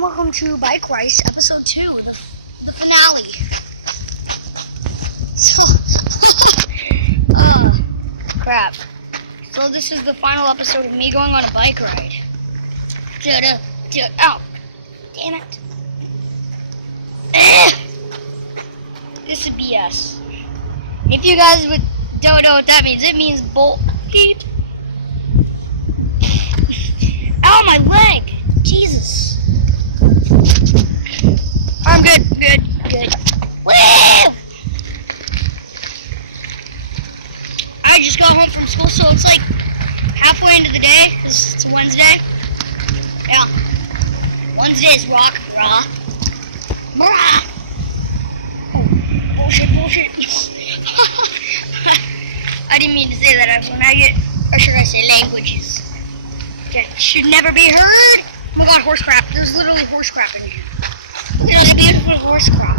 and welcome to Bike Race Episode 2, the finale. So, crap. So this is the final episode of me going on a bike ride. Ow. Damn it. This is BS. If you guys don't know what that means, it means bolt. Ow, my leg! Jesus. I'm good. Woo! I just got home from school, so it's like halfway into the day, because it's Wednesday. Yeah. Wednesdays rock, brah. Brah! Oh, bullshit. I didn't mean to say that. When I get, or should I say languages, that should never be heard. Oh my god, horse crap. There's literally horse crap in here. Look at all the beautiful horse crap.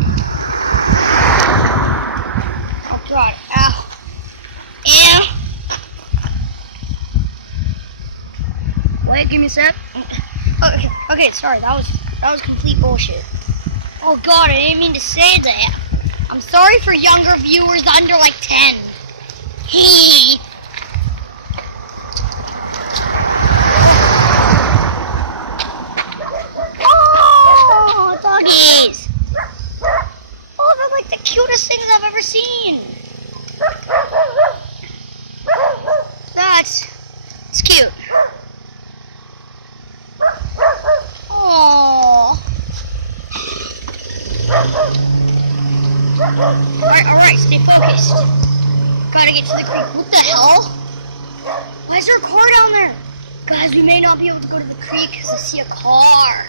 Oh god, ow. Ew. Wait, give me a sec. Okay, sorry, that was complete bullshit. Oh god, I didn't mean to say that. I'm sorry for younger viewers under like 10. Hee. Oh, doggies. Oh, they're like the cutest things I've ever seen. It's cute. Oh. Alright, stay focused. Gotta get to the creek. What the hell? Why is there a car down there? Guys, we may not be able to go to the creek because I see a car.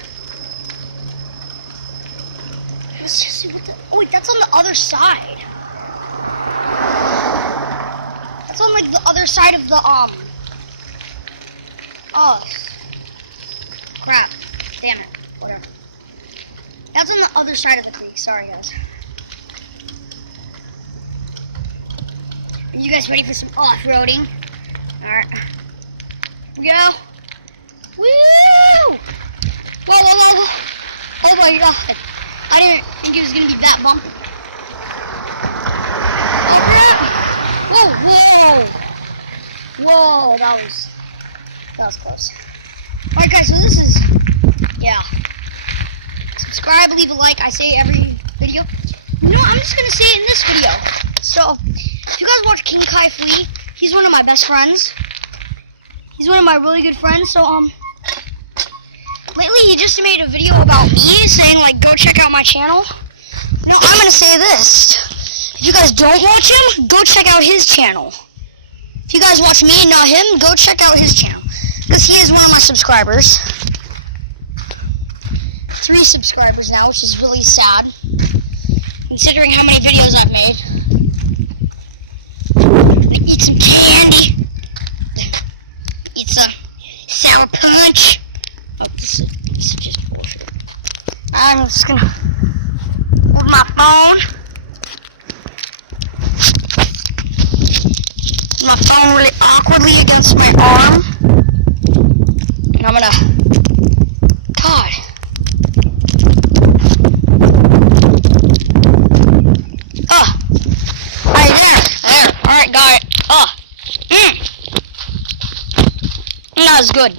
Let's just see what the... Oh wait, that's on the other side. That's on like the other side of the, Oh. Crap. Damn it. Whatever. That's on the other side of the creek. Sorry, guys. Are you guys ready for some off-roading? Alright. Here we go. Woo! Whoa. Oh my god. I didn't think it was going to be that bumpy. Whoa, that was close. Alright guys, so this is, subscribe, leave a like, I say every video. You know, I'm just going to say it in this video. So, if you guys watch King Kai Flea, he's one of my best friends. He's one of my really good friends, so, lately he just made a video about me, saying, like, go check out my channel. No, I'm going to say this. If you guys don't watch him, go check out his channel. If you guys watch me and not him, go check out his channel. Because he is one of my subscribers. 3 subscribers now, which is really sad, considering how many videos I've made. I'm gonna eat some candy. Eat some sour punch. Oh, this is just bullshit. I'm just gonna hold my phone. My phone really awkwardly against my arm. And I'm gonna... God. Right there. Alright, got it. That was good.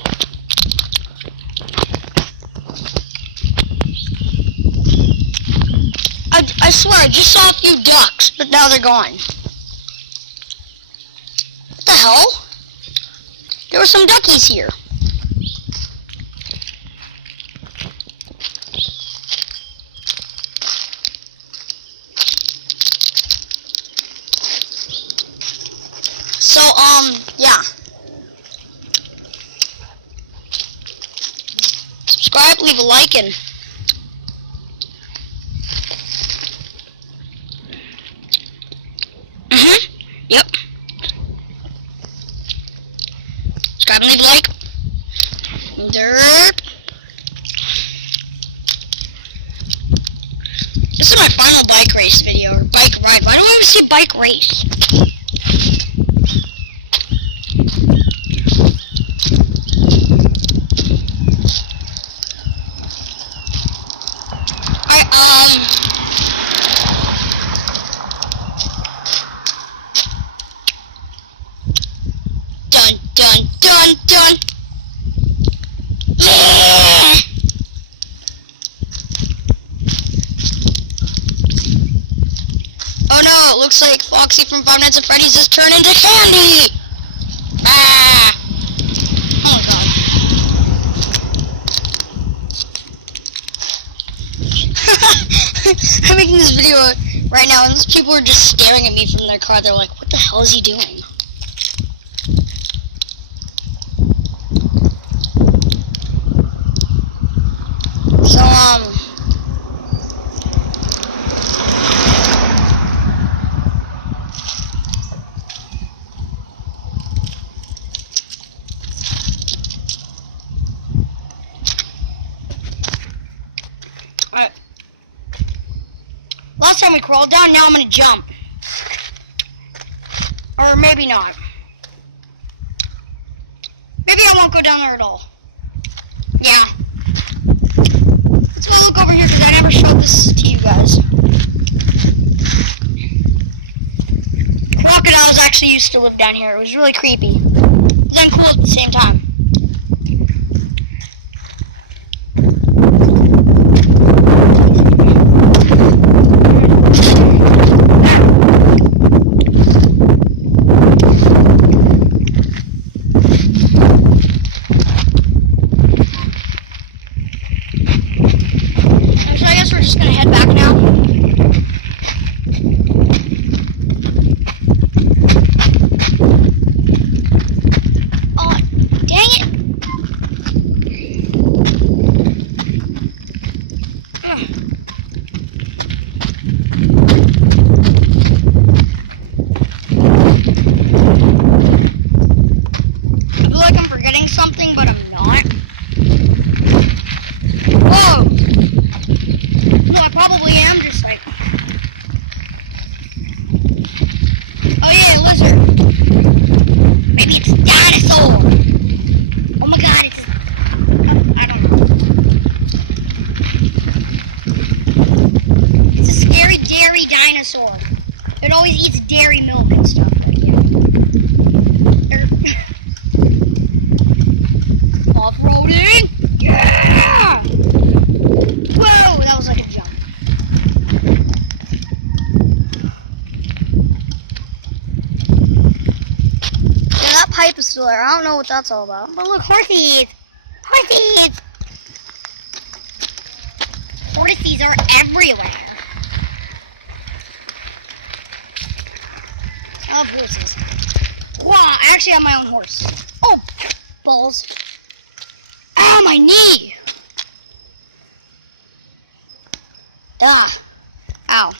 I swear, I just saw a few ducks, but now they're gone. What the hell? There were some duckies here. So, yeah. Subscribe, leave a like, and... Yep. Subscribe and leave a like. Derp. This is my final bike race video, or bike ride. Why do I always say bike race? Foxy from Five Nights at Freddy's just turned into candy! Ah! Oh my god. I'm making this video right now, and people are just staring at me from their car. They're like, what the hell is he doing? So, alright. Last time we crawled down, now I'm gonna jump. Or maybe not. Maybe I won't go down there at all. Yeah. Let's go look over here because I never showed this to you guys. Crocodiles actually used to live down here. It was really creepy. But then cool at the same time. So I guess we're just gonna head back now. Oh, dang it! Ugh. I feel like I'm forgetting something, but I'm not. Whoa! No, I probably am just like... Oh yeah, lizard. Maybe it's a dinosaur. Oh my god, it's... I don't know. It's a scary dairy dinosaur. It always eats dairy milk and stuff. Off-roading? Yeah! Whoa, that was like a jump. Yeah, that pipe is still there. I don't know what that's all about. But look, horsies! Horsies! Horsies are everywhere. I love horses. Wow, I actually have my own horse. Oh, balls. Ow, my knee! Ah. Ow.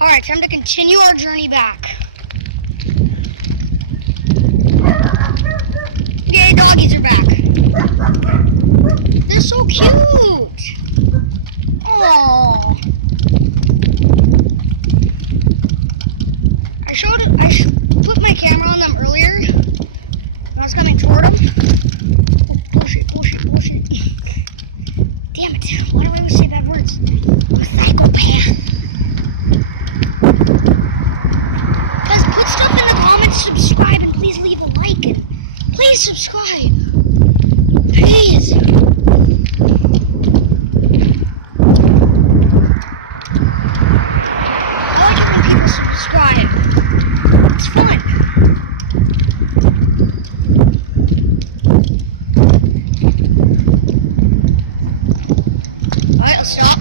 Alright, time to continue our journey back. Yay, doggies are back. They're so cute. Aww. I put my camera on them earlier when I was coming toward them. Bullshit. Damn it. Why do I always say bad words? I'm a psychopath. Guys, put stuff in the comments, subscribe, and please leave a like. And please subscribe. Please. I like it when people subscribe. It's fun. Alright, let's stop.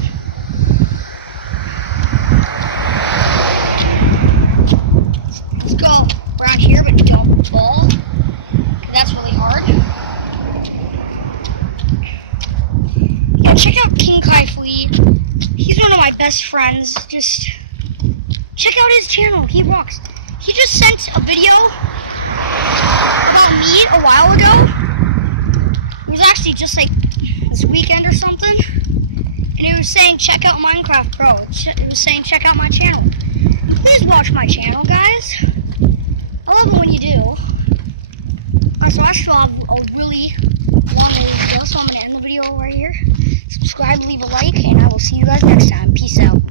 Let's go around here, but don't fall. That's really hard. Yeah, check out King Kai Fleet. He's one of my best friends. Just check out his channel. He rocks. He just sent a video about me a while ago. It was actually just like this weekend or something. And it was saying, check out Minecraft Pro. It was saying, check out my channel. Please watch my channel, guys. I love it when you do. Alright, so I still have a really long way to go, so I'm going to end the video right here. Subscribe, leave a like, and I will see you guys next time. Peace out.